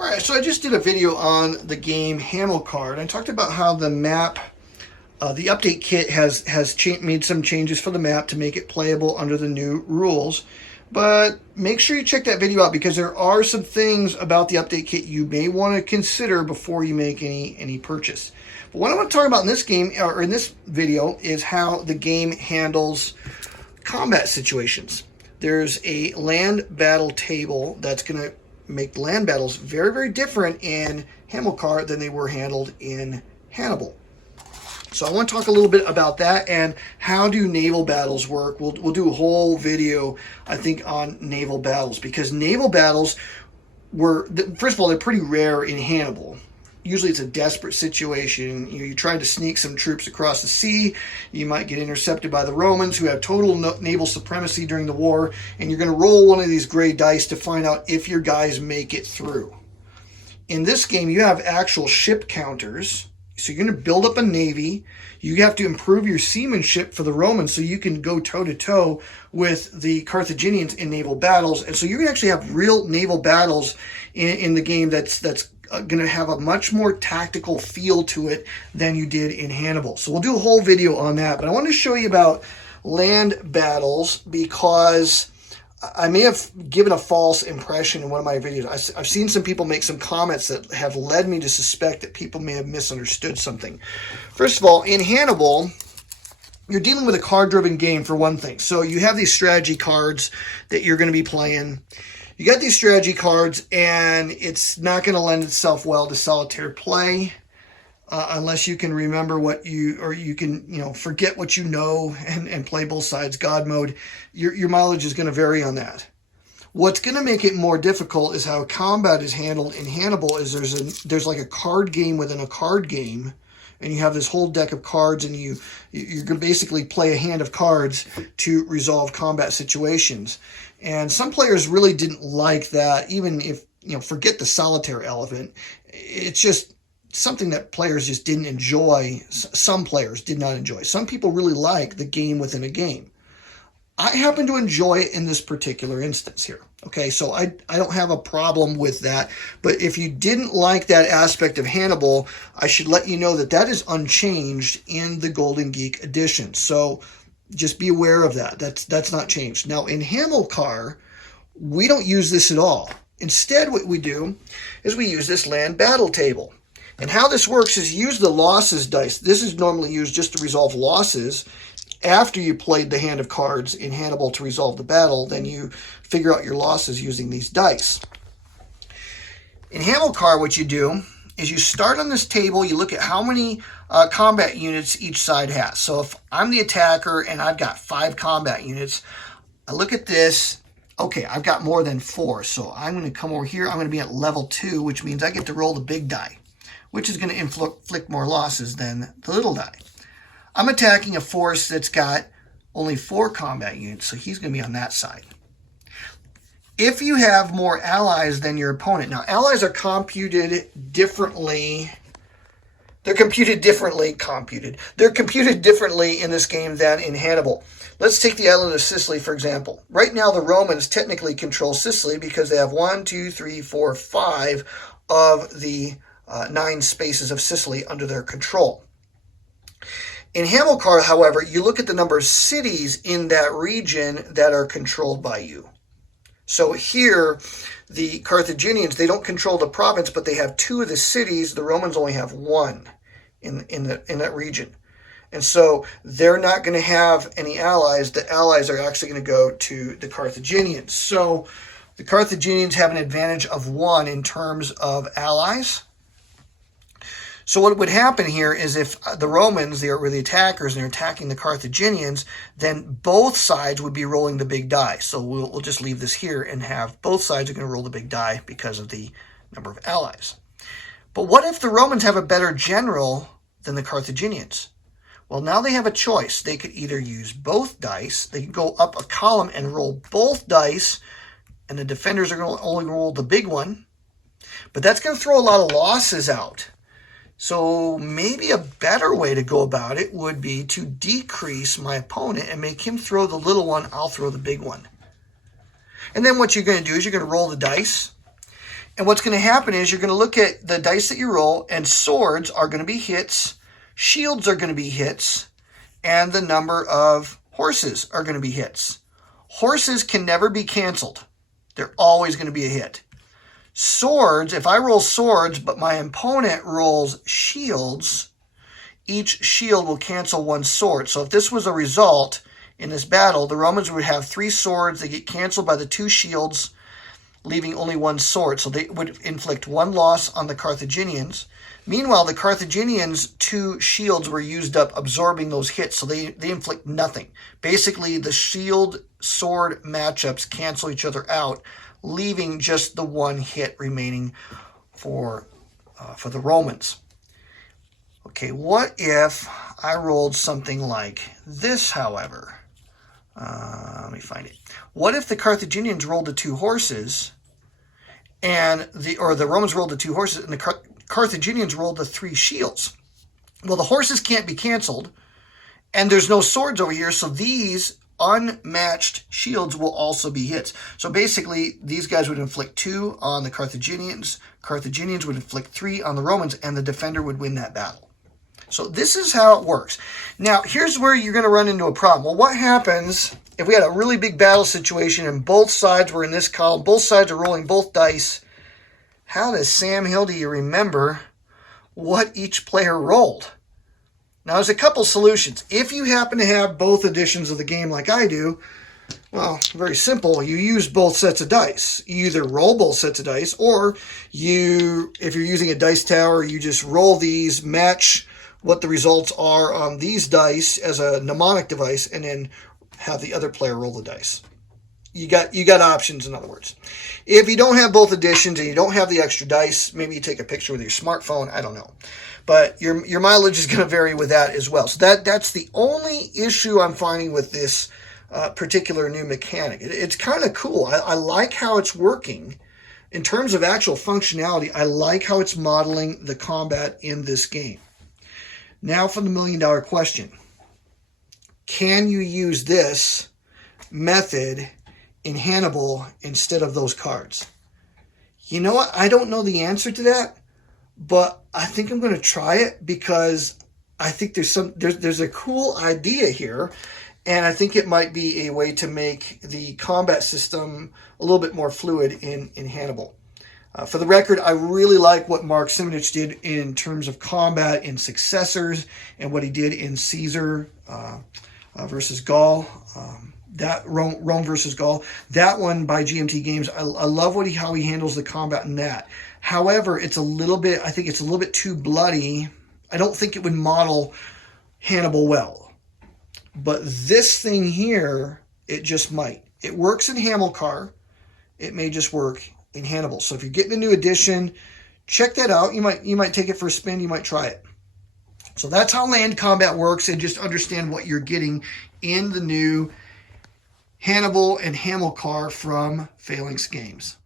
All right, so I just did a video on the game Hamilcar, and I talked about how the map, the update kit has made some changes for the map to make it playable under the new rules. But make sure you check that video out because there are some things about the update kit you may want to consider before you make any purchase. But what I want to talk about in this game, or in this video, is how the game handles combat situations. There's a land battle table that's going to make land battles very, very different in Hamilcar than they were handled in Hannibal. So I want to talk a little bit about that and how do naval battles work. We'll do a whole video, I think, on naval battles because naval battles were, first of all, they're pretty rare in Hannibal. Usually it's a desperate situation. You're trying to sneak some troops across the sea. You might get intercepted by the Romans who have total naval supremacy during the war, and you're going to roll one of these gray dice to find out if your guys make it through. In this game, you have actual ship counters. So you're going to build up a navy. You have to improve your seamanship for the Romans so you can go toe-to-toe with the Carthaginians in naval battles. And so you're going to actually have real naval battles in the game that's going to have a much more tactical feel to it than you did in Hannibal. So we'll do a whole video on that. But I want to show you about land battles because I may have given a false impression in one of my videos. I've seen some people make some comments that have led me to suspect that people may have misunderstood something. First of all, in Hannibal, you're dealing with a card-driven game for one thing. So you have these strategy cards that you're going to be playing. You got these strategy cards, and it's not going to lend itself well to solitaire play unless you can remember you can forget what you know and play both sides God mode. Your mileage is going to vary on that. What's going to make it more difficult is how combat is handled in Hannibal. Is there's like a card game within a card game, and you have this whole deck of cards, and you're going to basically play a hand of cards to resolve combat situations. And some players really didn't like that, even if, forget the solitaire element. It's just something that players just didn't enjoy. Some players did not enjoy. Some people really like the game within a game. I happen to enjoy it in this particular instance here. Okay, so I don't have a problem with that. But if you didn't like that aspect of Hannibal, I should let you know that that is unchanged in the Golden Geek edition. So just be aware of that. That's not changed. Now, in Hamilcar, we don't use this at all. Instead, what we do is we use this land battle table. And how this works is use the losses dice. This is normally used just to resolve losses. After you played the hand of cards in Hannibal to resolve the battle, then you figure out your losses using these dice. In Hamilcar, what you do is you start on this table, you look at how many combat units each side has. So if I'm the attacker and I've got 5 combat units, I look at this, okay, I've got more than 4, so I'm going to come over here, I'm going to be at level 2, which means I get to roll the big die, which is going to inflict more losses than the little die. I'm attacking a force that's got only 4 combat units, so he's going to be on that side. If you have more allies than your opponent, now allies are computed differently. They're computed differently in this game than in Hannibal. Let's take the island of Sicily, for example. Right now, the Romans technically control Sicily because they have 1, 2, 3, 4, 5 of the 9 spaces of Sicily under their control. In Hamilcar, however, you look at the number of cities in that region that are controlled by you. So here, the Carthaginians, they don't control the province, but they have 2 of the cities. The Romans only have 1 in that region. And so they're not going to have any allies. The allies are actually going to go to the Carthaginians. So the Carthaginians have an advantage of 1 in terms of allies. So what would happen here is if the Romans, they were the attackers, and they're attacking the Carthaginians, then both sides would be rolling the big die. So we'll just leave this here and have both sides are going to roll the big die because of the number of allies. But what if the Romans have a better general than the Carthaginians? Well, now they have a choice. They could either use both dice, they could go up a column and roll both dice, and the defenders are going to only roll the big one. But that's going to throw a lot of losses out. So maybe a better way to go about it would be to decrease my opponent and make him throw the little one, I'll throw the big one. And then what you're going to do is you're going to roll the dice. And what's going to happen is you're going to look at the dice that you roll, and swords are going to be hits, shields are going to be hits, and the number of horses are going to be hits. Horses can never be canceled. They're always going to be a hit. Swords, if I roll swords, but my opponent rolls shields, each shield will cancel one sword. So if this was a result in this battle, the Romans would have 3 swords. They get canceled by the 2 shields, leaving only 1 sword. So they would inflict 1 loss on the Carthaginians. Meanwhile, the Carthaginians' 2 shields were used up absorbing those hits, so they inflict nothing. Basically, the shield-sword matchups cancel each other out, leaving just the 1 hit remaining for the Romans. Okay, what if I rolled something like this, however? Let me find it. What if the Carthaginians rolled the 2 horses, and the Romans rolled the 2 horses, and the Carthaginians rolled the 3 shields? Well, the horses can't be canceled, and there's no swords over here, so these unmatched shields will also be hits. So basically, these guys would inflict 2 on the Carthaginians. Carthaginians would inflict 3 on the Romans, and the defender would win that battle. So this is how it works. Now, here's where you're going to run into a problem. Well, what happens if we had a really big battle situation and both sides were in this column, both sides are rolling both dice? How does Sam Hill, do you remember what each player rolled? Now, there's a couple solutions. If you happen to have both editions of the game like I do, well, very simple. You use both sets of dice. You either roll both sets of dice, or if you're using a dice tower, you just roll these, match what the results are on these dice as a mnemonic device, and then have the other player roll the dice. You got options, in other words. If you don't have both editions and you don't have the extra dice, maybe you take a picture with your smartphone, I don't know. But your mileage is going to vary with that as well. So that's the only issue I'm finding with this particular new mechanic. It's kind of cool. I like how it's working. In terms of actual functionality, I like how it's modeling the combat in this game. Now for the $1,000,000 question. Can you use this method in Hannibal instead of those cards? You know what? I don't know the answer to that, but I think I'm going to try it because I think there's a cool idea here, and I think it might be a way to make the combat system a little bit more fluid in Hannibal. For the record, I really like what Mark Simonich did in terms of combat in Successors and what he did in Caesar versus Gaul. That Rome versus Gaul. That one by GMT Games. I love how he handles the combat in that. However, I think it's a little bit too bloody. I don't think it would model Hannibal well. But this thing here, it just might. It works in Hamilcar. It may just work in Hannibal. So if you're getting a new edition, check that out. You might take it for a spin. You might try it. So that's how land combat works, and just understand what you're getting in the new Hannibal and Hamilcar from Phalanx Games.